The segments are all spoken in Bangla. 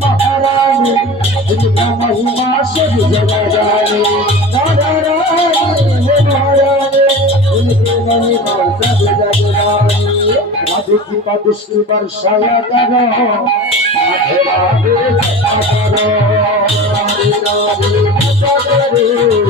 महारानी उनका महिमा सब जगह जाने राधा रानी महारानी उनके महिमा सब जगह जाने राधे की पदुष्टि वर्षाया करो राधे राधे राधे राधे राधे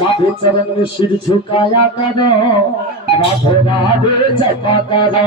রাধে চরণ শির ঝুকায়া করো রাধে রাধে জপা করো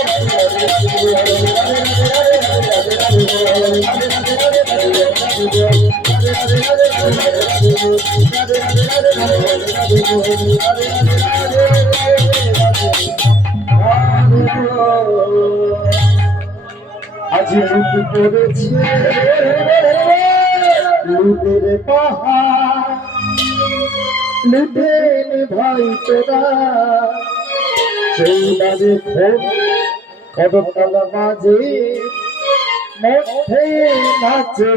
আজ লুট পড়েছে। লুটের পাহাড়। লুটে ভাই তোরা। সেই বাজে খোপ কদতলা বাজে মধ্যে নাচে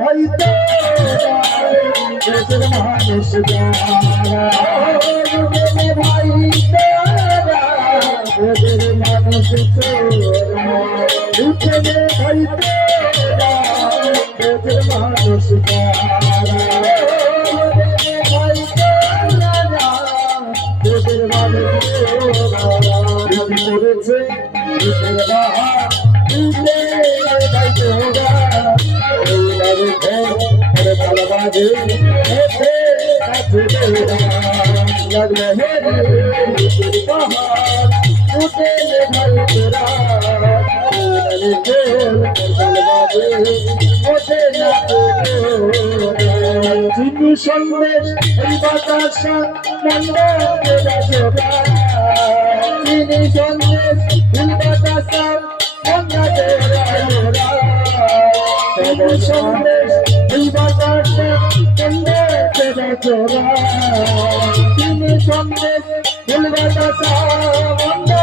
ভাই मानुष भाई तेरा मानुष तेरा भाई मानुष तेरा সন্দেশ, এই বাতাসা মন্ডে রাজবা চিনি সন্দেশ, এই বাতাসা মন্ডে রাজবা তবে সন্দেশ, এই সন্দেশ, এই বাতাসা মন্ডে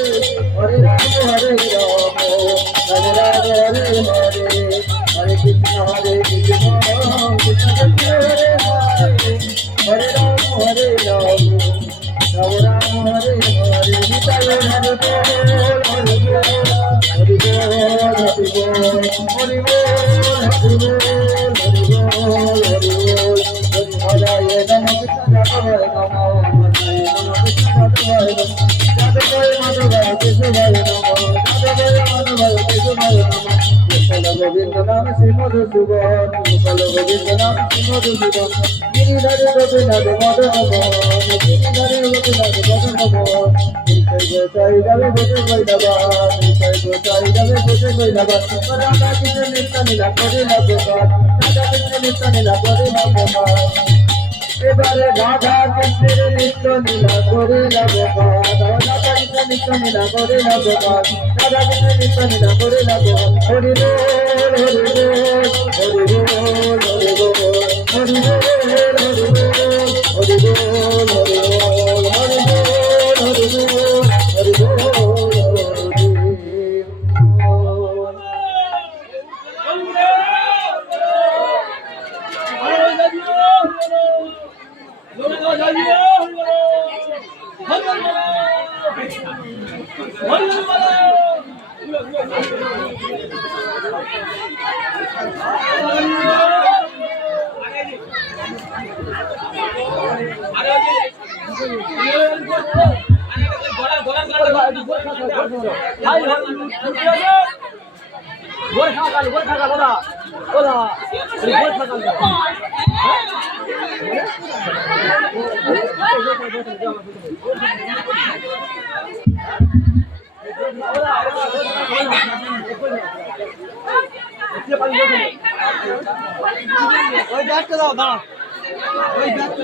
Govinda নাম শ্রী মধুসূদন গোপাল গোবিন্দ নাম শ্রী মধুসূদন, গিরিধারে গোপীনাথ মদন মোহন গিরিধারে গোপীনাথ মদন মোহন নিশ্চয় গোসাই যাবে বসে গৈলাবান নিশ্চয় গোসাই যাবে বসে গৈলাবান রাধা কৃষ্ণ নিত্য নীলা করিলা প্রকাশ রাধা কৃষ্ণ নিত্য নীলা করিলা এবারে রাধা কৃষ্ণের নিত্য নীলা করিলা নিত্য নীলা করিলা নিত্য নীলা করিলা What do you? গোর্খাকাল গোর্খাকাল দাদা দাদা গোর্খাকাল দাদা ওই ব্যাগটা দাও দাঁড়া ওই ব্যাগটা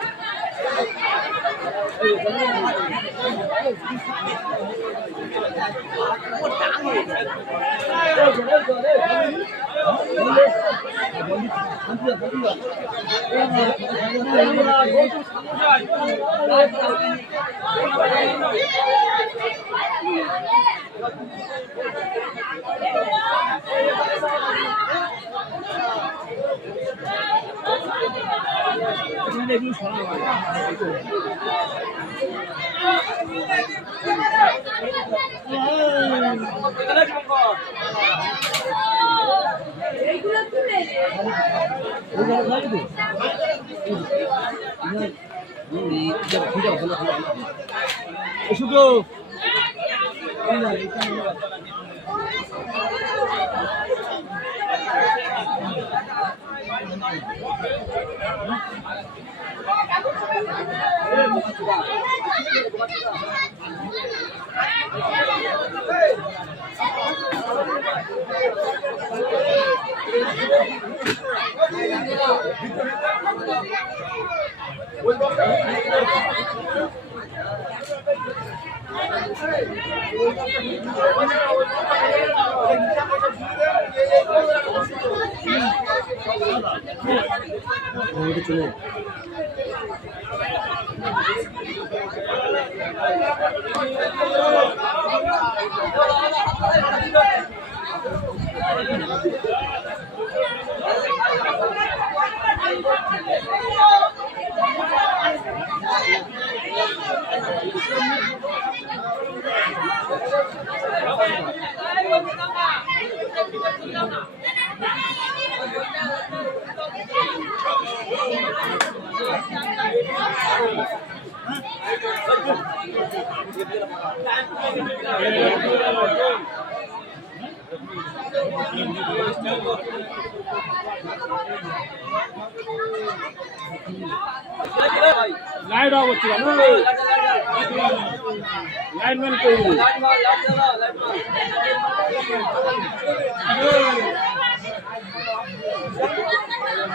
এগুলো সরানো শুধু Hey! চলে। লাইট অফ হচ্ছে লাইট ম্যান করব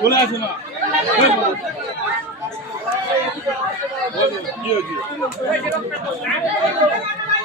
চলে আসো না কি হয়েছে?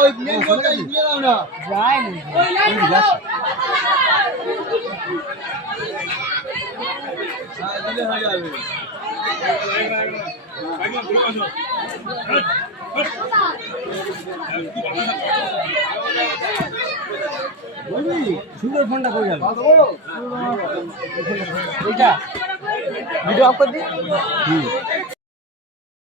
হয়েছে? সেটা সুন্দর ফোনটা করে গেল। ভিডিও অফ করে দি